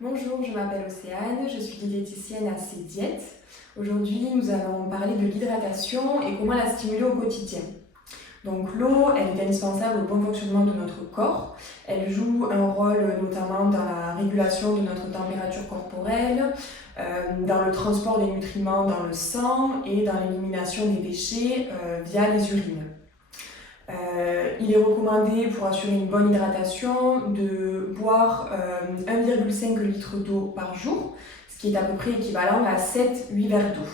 Bonjour, je m'appelle Océane, je suis diététicienne à C-Diète. Aujourd'hui, nous allons parler de l'hydratation et comment la stimuler au quotidien. Donc l'eau, elle est indispensable au bon fonctionnement de notre corps. Elle joue un rôle notamment dans la régulation de notre température corporelle, dans le transport des nutriments dans le sang et dans l'élimination des déchets via les urines. Il est recommandé pour assurer une bonne hydratation de boire 1,5 litre d'eau par jour, ce qui est à peu près équivalent à 7-8 verres d'eau.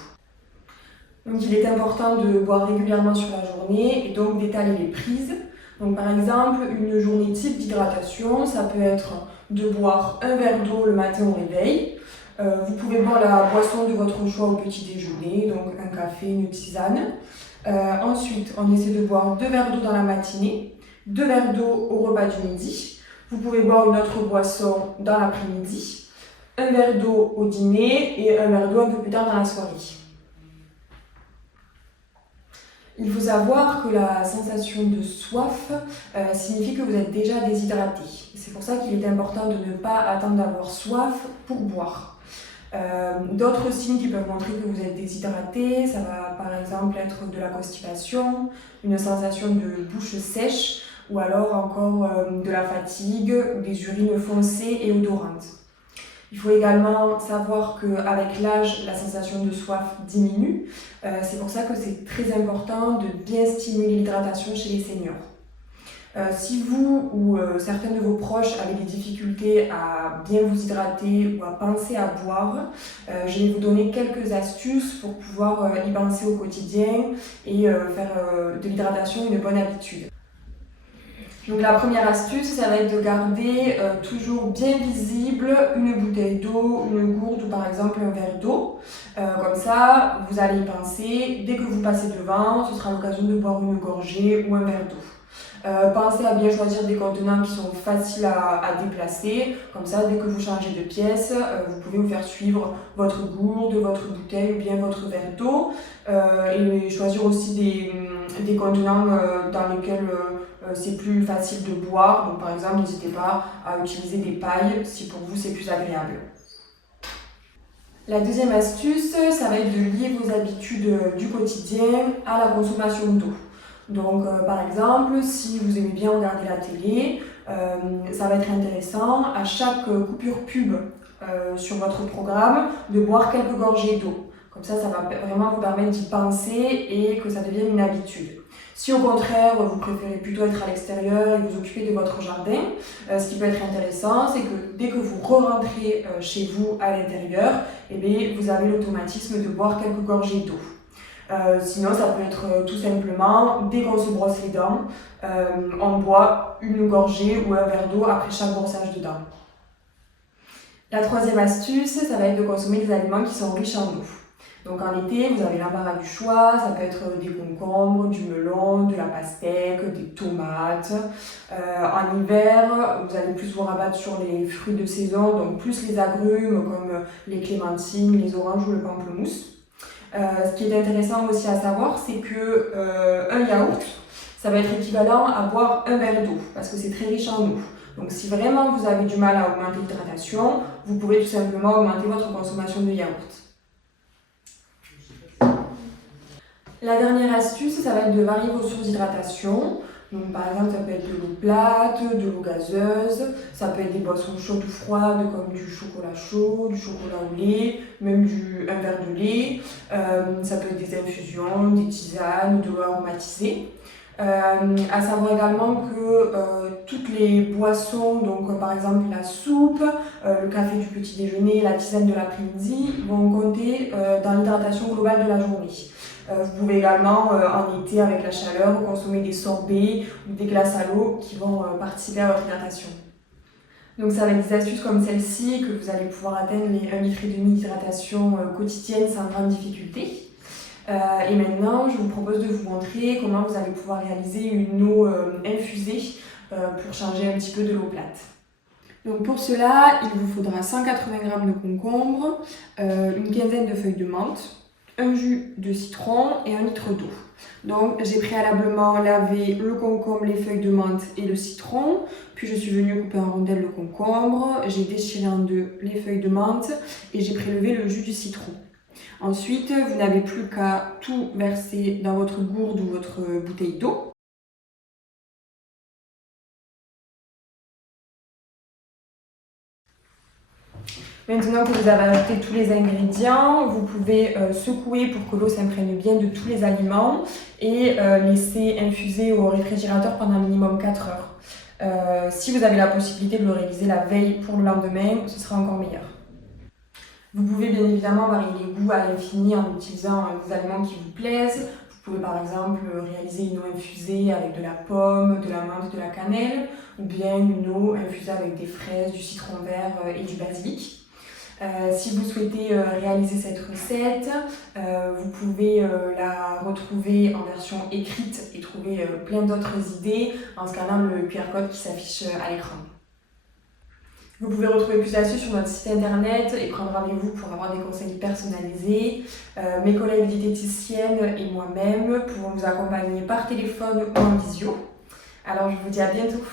Donc il est important de boire régulièrement sur la journée et donc d'étaler les prises. Donc par exemple, une journée type d'hydratation, ça peut être de boire un verre d'eau le matin au réveil. Vous pouvez boire la boisson de votre choix au petit déjeuner, donc un café, une tisane. Ensuite, on essaie de boire 2 verres d'eau dans la matinée, 2 verres d'eau au repas du midi. Vous pouvez boire une autre boisson dans l'après-midi, un verre d'eau au dîner et un verre d'eau un peu plus tard dans la soirée. Il faut savoir que la sensation de soif signifie que vous êtes déjà déshydraté. C'est pour ça qu'il est important de ne pas attendre d'avoir soif pour boire. D'autres signes qui peuvent montrer que vous êtes déshydraté, ça va par exemple être de la constipation, une sensation de bouche sèche ou alors encore de la fatigue, des urines foncées et odorantes. Il faut également savoir qu'avec l'âge, la sensation de soif diminue. C'est pour ça que c'est très important de bien stimuler l'hydratation chez les seniors. Si vous ou certains de vos proches avez des difficultés à bien vous hydrater ou à penser à boire, je vais vous donner quelques astuces pour pouvoir y penser au quotidien et faire de l'hydratation une bonne habitude. Donc la première astuce, ça va être de garder toujours bien visible une bouteille d'eau, une gourde ou par exemple un verre d'eau. Comme ça, vous allez y penser, dès que vous passez devant, ce sera l'occasion de boire une gorgée ou un verre d'eau. Pensez à bien choisir des contenants qui sont faciles à déplacer, comme ça dès que vous changez de pièce, vous pouvez vous faire suivre votre gourde, votre bouteille ou bien votre verre d'eau et choisir aussi des contenants dans lesquels c'est plus facile de boire. Donc par exemple, n'hésitez pas à utiliser des pailles si pour vous c'est plus agréable. La deuxième astuce, ça va être de lier vos habitudes du quotidien à la consommation d'eau. Donc par exemple, si vous aimez bien regarder la télé, ça va être intéressant à chaque coupure pub sur votre programme de boire quelques gorgées d'eau. Comme ça va vraiment vous permettre d'y penser et que ça devienne une habitude. Si au contraire, vous préférez plutôt être à l'extérieur et vous occuper de votre jardin, ce qui peut être intéressant, c'est que dès que vous re-rentrez chez vous à l'intérieur, vous avez l'automatisme de boire quelques gorgées d'eau. Sinon, ça peut être tout simplement, dès qu'on se brosse les dents, on boit une gorgée ou un verre d'eau après chaque brossage de dents. La troisième astuce, ça va être de consommer des aliments qui sont riches en eau. Donc en été, vous avez l'embarras du choix, ça peut être des concombres, du melon, de la pastèque, des tomates. En hiver, vous allez plus vous rabattre sur les fruits de saison, donc plus les agrumes comme les clémentines, les oranges ou le pamplemousse. Ce qui est intéressant aussi à savoir, c'est qu'un yaourt, ça va être équivalent à boire un verre d'eau, parce que c'est très riche en eau. Donc si vraiment vous avez du mal à augmenter l'hydratation, vous pouvez tout simplement augmenter votre consommation de yaourt. La dernière astuce, ça va être de varier vos sources d'hydratation. Donc, par exemple, ça peut être de l'eau plate, de l'eau gazeuse, ça peut être des boissons chaudes ou froides comme du chocolat chaud, du chocolat au lait, même un verre de lait. Ça peut être des infusions, des tisanes, de l'eau aromatisée. À savoir également que toutes les boissons, donc par exemple la soupe, le café du petit déjeuner, la tisane de l'après-midi, vont compter dans l'hydratation globale de la journée. Vous pouvez également, en été, avec la chaleur, consommer des sorbets ou des glaces à l'eau qui vont participer à votre hydratation. Donc c'est avec des astuces comme celle-ci que vous allez pouvoir atteindre les 1,5 litre d'hydratation quotidienne sans grande difficulté. Et maintenant, je vous propose de vous montrer comment vous allez pouvoir réaliser une eau infusée pour changer un petit peu de l'eau plate. Donc pour cela, il vous faudra 180 g de concombre, une quinzaine de feuilles de menthe, un jus de citron et 1 litre d'eau. Donc j'ai préalablement lavé le concombre, les feuilles de menthe et le citron, puis je suis venue couper en rondelles le concombre, j'ai déchiré en deux les feuilles de menthe et j'ai prélevé le jus du citron. Ensuite, vous n'avez plus qu'à tout verser dans votre gourde ou votre bouteille d'eau. Maintenant que vous avez ajouté tous les ingrédients, vous pouvez secouer pour que l'eau s'imprègne bien de tous les aliments et laisser infuser au réfrigérateur pendant minimum 4 heures. Si vous avez la possibilité de le réaliser la veille pour le lendemain, ce sera encore meilleur. Vous pouvez bien évidemment varier les goûts à l'infini en utilisant des aliments qui vous plaisent. Vous pouvez par exemple réaliser une eau infusée avec de la pomme, de la menthe, de la cannelle, ou bien une eau infusée avec des fraises, du citron vert et du basilic. Si vous souhaitez réaliser cette recette, vous pouvez la retrouver en version écrite et trouver plein d'autres idées en scannant le QR code qui s'affiche à l'écran. Vous pouvez retrouver plus d'astuces sur notre site internet et prendre rendez-vous pour avoir des conseils personnalisés. Mes collègues diététiciennes et moi-même pouvons vous accompagner par téléphone ou en visio. Alors je vous dis à bientôt.